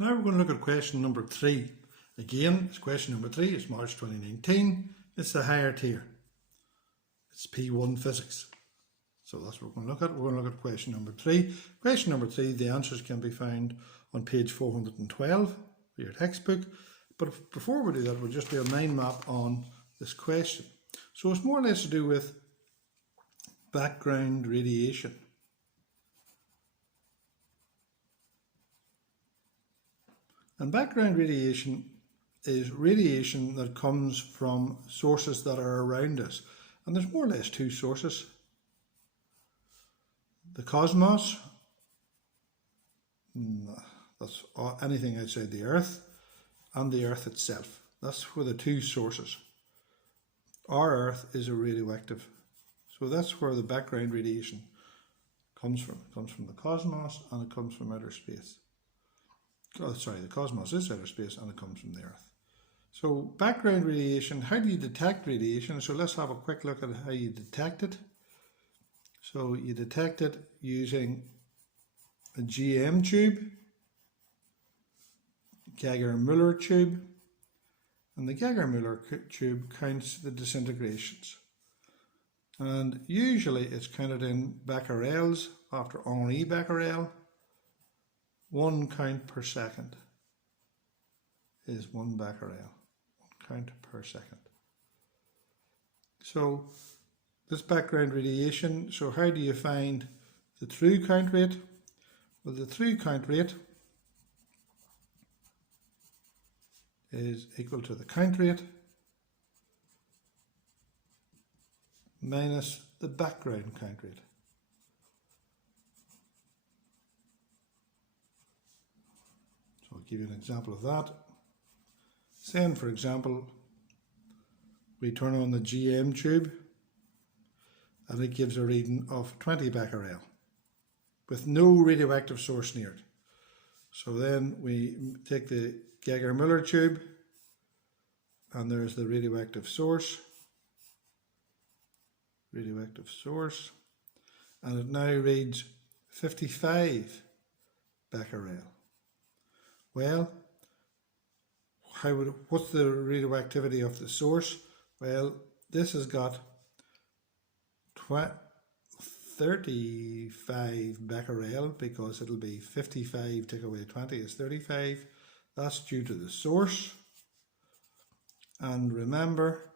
Now we're going to look at question number 3. Again, it's question number 3, it's March 2019. It's the higher tier. It's P1 physics. So that's what we're going to look at. We're going to look at question number 3. Question number 3, the answers can be found on page 412 of your textbook. But before we do that, we'll just do a mind map on this question. So it's more or less to do with background radiation. And background radiation is radiation that comes from sources that are around us. And there's more or less 2 sources. The cosmos, that's anything outside the Earth, and the Earth itself. That's where the 2 sources. Our Earth is a radioactive. So that's where the background radiation comes from. It comes from the cosmos and it comes from outer space. Oh, sorry, the cosmos is outer space and it comes from the Earth. So background radiation, how do you detect radiation? So let's have a quick look at how you detect it. So you detect it using a GM tube, Geiger-Müller tube, and the Geiger-Müller tube counts the disintegrations. And usually it's counted in becquerels after Henri Becquerel. 1 count per second is 1 becquerel, 1 count per second. So this background radiation, so how do you find the true count rate? Well, the true count rate is equal to the count rate minus the background count rate. So I'll give you an example of that. Saying, for example, we turn on the GM tube and it gives a reading of 20 becquerel with no radioactive source near it. So then we take the Geiger-Müller tube and there's the radioactive source, and it now reads 55 becquerel. Well, what's the radioactivity of the source? Well, this has got 35 becquerel because it'll be 55 take away 20 is 35. That's due to the source. And remember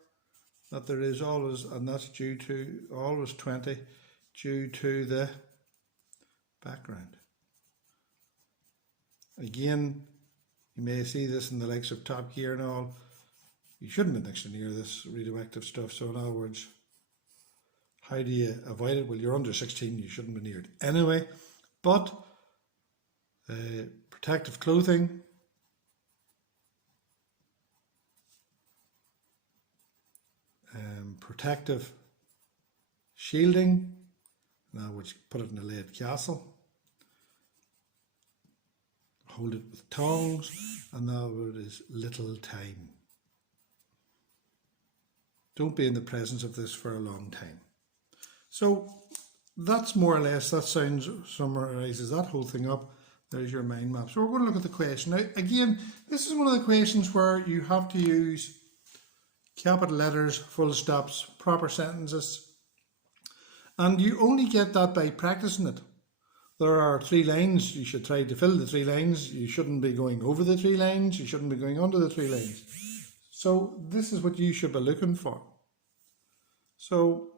that there is always, and that's due to always 20 due to the background. Again, you may see this in the likes of Top Gear and all. You shouldn't be next to near this radioactive stuff. So in other words, how do you avoid it? Well, you're under 16, you shouldn't be near it anyway. But protective clothing, protective shielding, now which put it in a lead castle, hold it with tongs, and now it is little time. Don't be in the presence of this for a long time. So that's more or less, that summarises that whole thing up. There's your mind map. So we're going to look at the question. Now again, this is one of the questions where you have to use capital letters, full stops, proper sentences. And you only get that by practicing it. There are 3 lines, you should try to fill the 3 lines. You shouldn't be going over the 3 lines, you shouldn't be going under the 3 lines. So this is what you should be looking for. So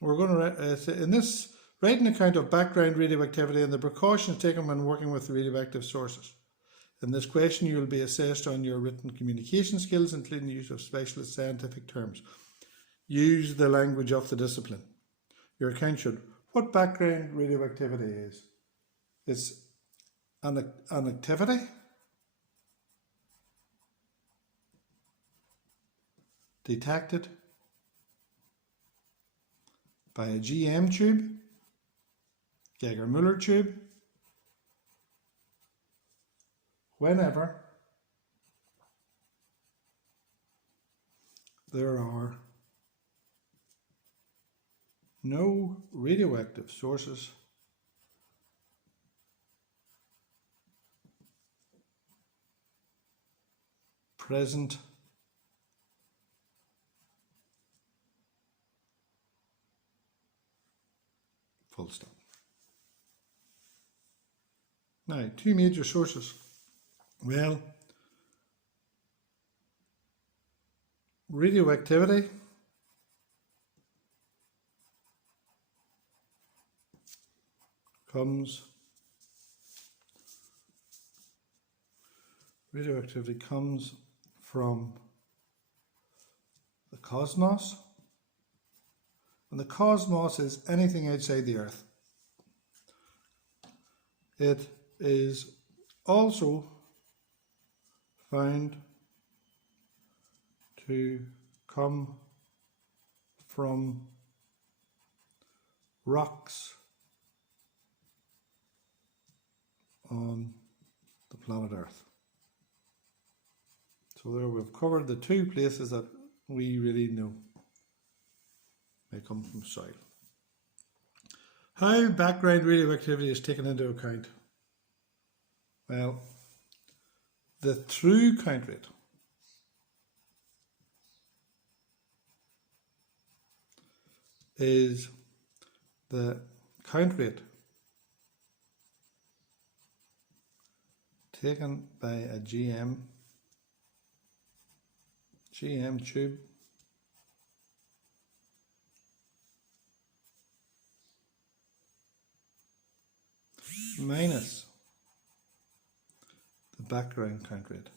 we're going to, in this, write an account of background radioactivity and the precautions taken when working with radioactive sources. In this question, you will be assessed on your written communication skills, including the use of specialist scientific terms. Use the language of the discipline. Your account should, what background radioactivity is? It's an activity detected by a GM tube, Geiger-Müller tube, whenever there are no radioactive sources present full stop. Now, two major sources. Well, radioactivity comes from the cosmos, and the cosmos is anything outside the Earth. It is also found to come from rocks on the planet Earth. So there we've covered the two places that we really know may come from soil. How background radioactivity is taken into account? Well, the true count rate is the count rate taken by a GM tube minus the background count rate.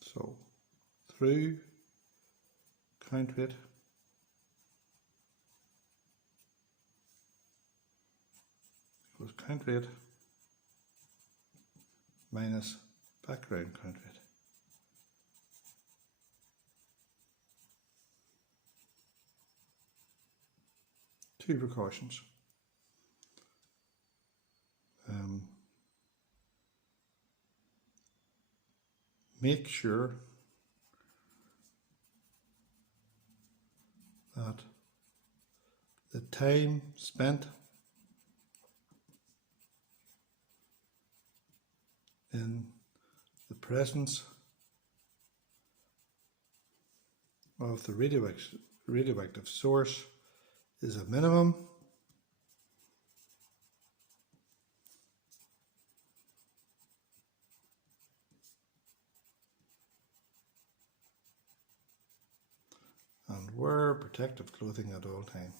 So through count rate equals count rate minus background count rate. Two precautions. Make sure that the time spent in the presence of the radioactive source is a minimum and wear protective clothing at all times.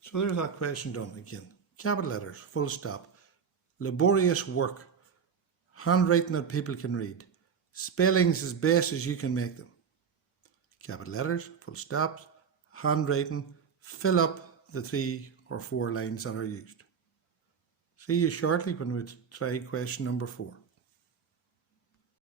So there's that question done again. Capital letters, full stop. Laborious work. Handwriting that people can read. Spellings as best as you can make them. Capital letters, full stops, handwriting. Fill up the 3 or 4 lines that are used. See you shortly when we try question number 4.